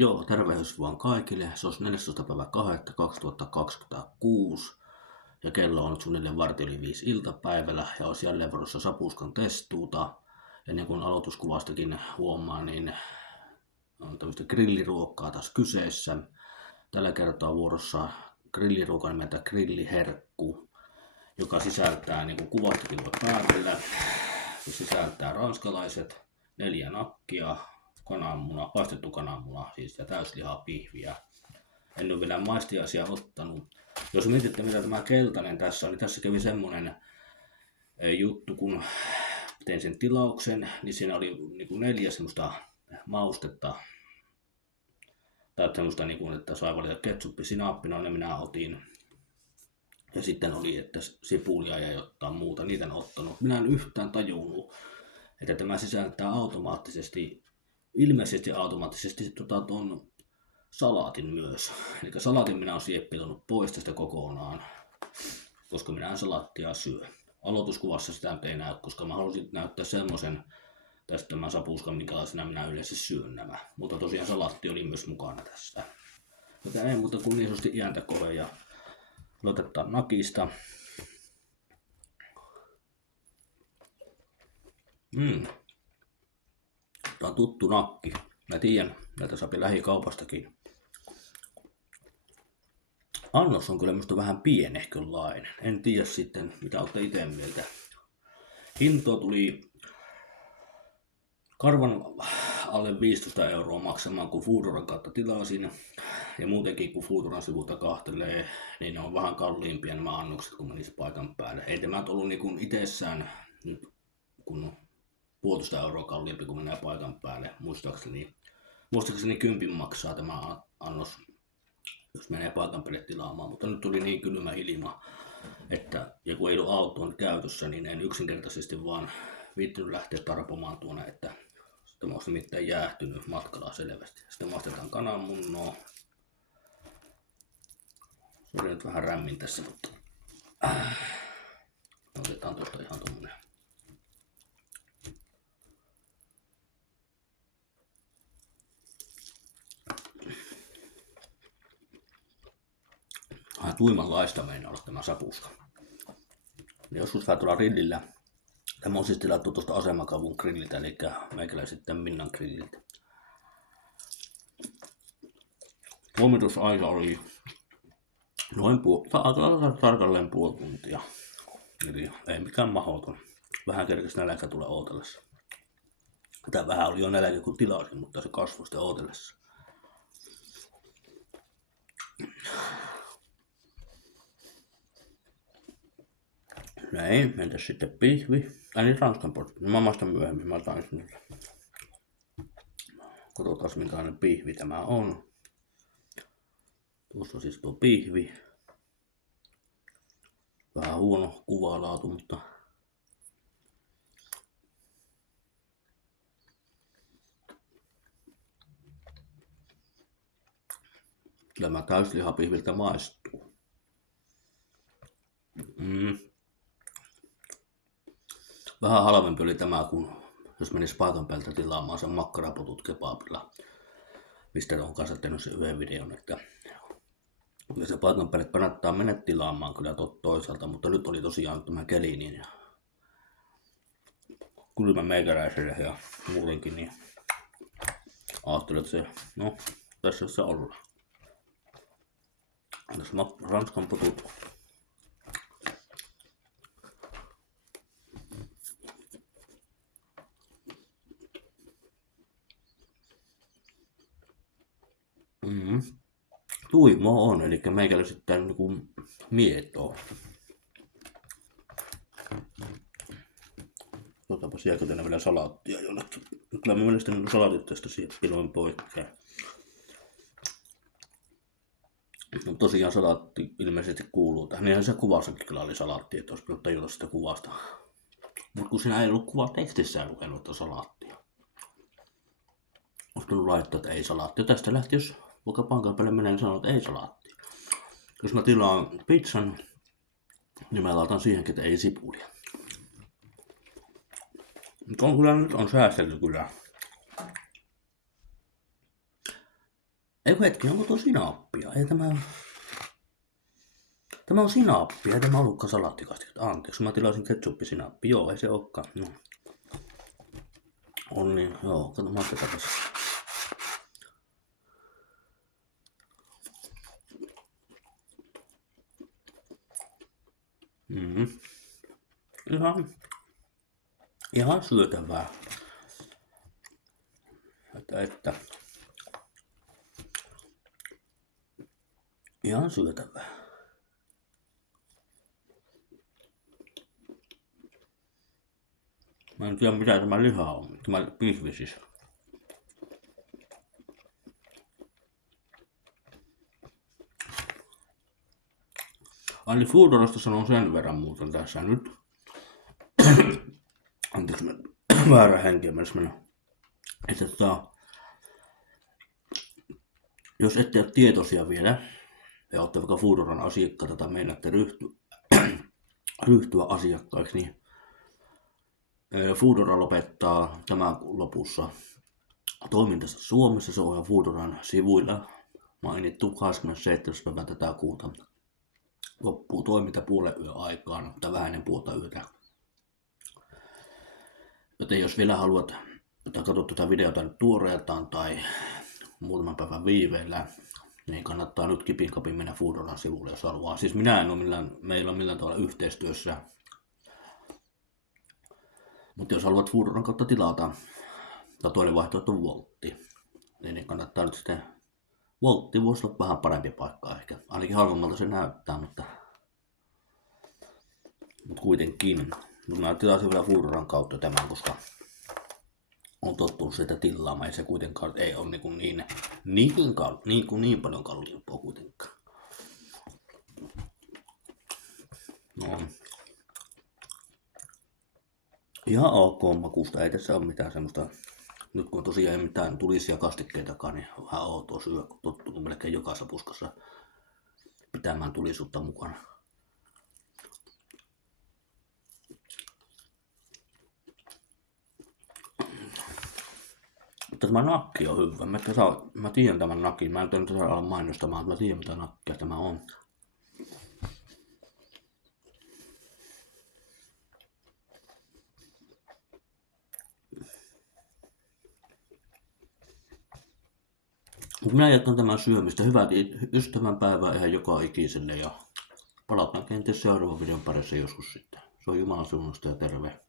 Joo, tervehdys vaan kaikille. Se olisi 14. päivä 2. 2026 ja kello on nyt suunnilleen varti yli 5 iltapäivällä ja olisi jälleen vuorossa Sapuskan testuuta. Ja niin kuin aloituskuvastakin huomaa, niin on tämmöistä grilliruokkaa taas kyseessä. Tällä kertaa vuorossa grilliruoka nimeltä grilliherkku, joka sisältää, niin kuin kuvastakin voi päätellä, se sisältää ranskalaiset 4 nakkia, kananmuna, paistettu kananmuna siis ja täyslihaa pihviä. En ole vielä maistiaisia ottanut. Jos mietitte mitä tämä keltainen tässä on, niin tässä kävi semmonen juttu, kun tein sen tilauksen, niin siinä oli niin kuin 4 semmoista maustetta. Tai semmoista, niin kuin, että sai valita ketsuppi, sinappi, no ne minä otin. Ja sitten oli, että sipulia ja jotain muuta, niitä en ottanut. Minä en yhtään tajunnut, että tämä sisältää ilmeisesti automaattisesti tuon salaatin myös. Eli salaatin minä olen sieppitonut pois tästä kokonaan, koska minä en salaattia syö. Aloituskuvassa sitä ei näy, koska mä halusin näyttää semmoisen tästä tämän sapuskan, minkälaisena minä yleensä syön nämä. Mutta tosiaan salaatti oli myös mukana tässä. Joten ei muuta kuin niin sanotusti iäntä kohe ja aloitetaan nakista. Tämä on tuttu nakki. Mä tiedän, näitä saapi lähikaupastakin. Annos on kyllä minusta vähän pienehkönlainen. En tiedä sitten, mitä olette itse mieltä. Hintoa tuli karvan alle 15 € maksamaan, kun Foodoran kautta tilasin. Ja muutenkin, kun Foodoran sivulta kahtelee, niin ne on vähän kalliimpia nämä annokset, kun menis paikan päälle. Ei tämä ollut niin itsessään nyt kun 1,5 € kalliimpi, kun mennään paikan päälle. Muistaakseni 10 maksaa tämä annos, jos menee paikan päälle tilaamaan. Mutta nyt tuli niin kylmä ilma, että ja kun ei ollut autoon käytössä, niin en yksinkertaisesti vaan viittynyt lähteä tarpomaan tuonne, että tämä olisi nimittäin jäähtynyt matkalla selvästi. Sitten maistetaan kananmunnoa. Se oli nyt vähän rämmin tässä, mutta otetaan tuosta ihan tommonen. Vähän tuimanlaista meinaa olla tämä sapuska. Ja joskus vähän tuolla grillillä. Tämä on siis tilattu tuosta Asemakavun grilliltä, eli meikäläisen Minnan grilliltä. Pomitusaika oli noin tarkalleen puoli tuntia. Eli ei mikään mahdoton. Vähän kerkesi nälkä tulee ootellessa. Tämä vähän oli jo nälkä kun tilasin, mutta se kasvoi sitten ootellessa. Näin, entäs sitten pihvi? Niin ranskan portti. Mä maistan myöhemmin, mä otan nyt. Katsotaan minkälainen pihvi tämä on. Tuossa siis tuo pihvi. Vähän huono kuvalaatu, mutta kyllä mä täyslihapihviltä maistuu. Vähän halvempi oli tämä, kun jos menisi paikan päältä tilaamaan sen makkarapotut kebabilla, mistä on kanssa tehnyt sen yhden videon, että ja se paikan päälle kannattaa mennä tilaamaan kyllä toisaalta, mutta nyt oli tosiaan tämä keli niin kylmä meikäläiselle ja muutenkin, niin ajattelin, että se, no tässä se ollaan. Tässä ranskan potut. Tuimo on, eli meikäläisittäin niinku mietoa. Otapas jääkö tänne vielä salaattia jonnekin. Kyllä mä mielestäni salaatit tästä sieppiloin poikkea. No tosiaan salaatti ilmeisesti kuuluu tähän. Niinhän se kuvassakin kyllä oli salaatti, että olisi pitänyt tajuta sitä kuvasta. Mutta kun siinä ei ollut kuva tekstissään lukenut tuota salaattia. Olisi tullut laittaa, että ei salaattia. Tästä lähti, jos vaikka paikan päälle menee, niin sanoo, että ei salaattia. Jos mä tilaan pizzan, niin mä laitan siihenkin, että ei sipulia. Nyt on säästelty kyllä. Ei kun hetki, onko tuo sinappia? Ei tämä... Tämä on sinappia, ei tämä ollutkaan salaattikastiketta. Anteeksi, mä tilasin ketsuppisinappi. Joo, ei se olekaan. No. On niin, joo, kato makeata tässä. Ihan syötävää. Että. Ihan syötävää. Mä en tiedä mitä tämä liha on, tämä pihvi siis. Eli Foodorasta sanon sen verran muuten tässä nyt. Anteeksi, väärä henkeä mennä. Että jos ette ole tietoisia vielä, ja olette vaikka Foodoran asiakkaita tai meinaatte ryhtyä asiakkaiksi, niin Foodora lopettaa tämän lopussa toimintansa Suomessa. Se on Foodoran sivuilla mainittu 27. päivä tätä kuuta. Loppuu toiminta puolen yön aikaan, tai vähän ennen puolta yötä. Joten jos vielä haluat, että katsot tätä videota nyt tuoreeltaan tai muutaman päivän viiveellä, niin kannattaa nyt kipin kapin mennä Foodoran sivulle, jos haluaa. Siis minä en ole meillä on millään tavalla yhteistyössä. Mutta jos haluat Foodoran kautta tilata, tai toinen vaihtoehto on Woltti, niin kannattaa nyt sitten, Woltti voisi olla vähän parempi paikka ehkä. Ainakin halvemmalta se näyttää, mutta kuitenkin. Mutta mä tilasin vielä Foodoran kautta tämän, koska on tottunut sitä tilaamaan, ja se kuitenkaan ei ole niin paljon kalliimpaa kuitenkaan. No. Ihan ok makusta, ei tässä ole mitään semmoista, nyt kun tosiaan ei mitään tulisia kastikkeitakaan, niin vähän outoa syö, kun tottunut melkein jokaisessa puskassa pitämään tulisuutta mukana. Mutta tämä nakki on hyvä. Mä tiedän tämän nakin. Mä en nyt saa olla mainostamaan, mutta mä tiedän mitä nakkia tämä on. Minä jatkan tämän syömistä. Hyvää ystävänpäivää ihan joka ikiselle ja palataan kenties seuraavan videon parissa joskus sitten. Se on Jumalan suunnasta ja terve.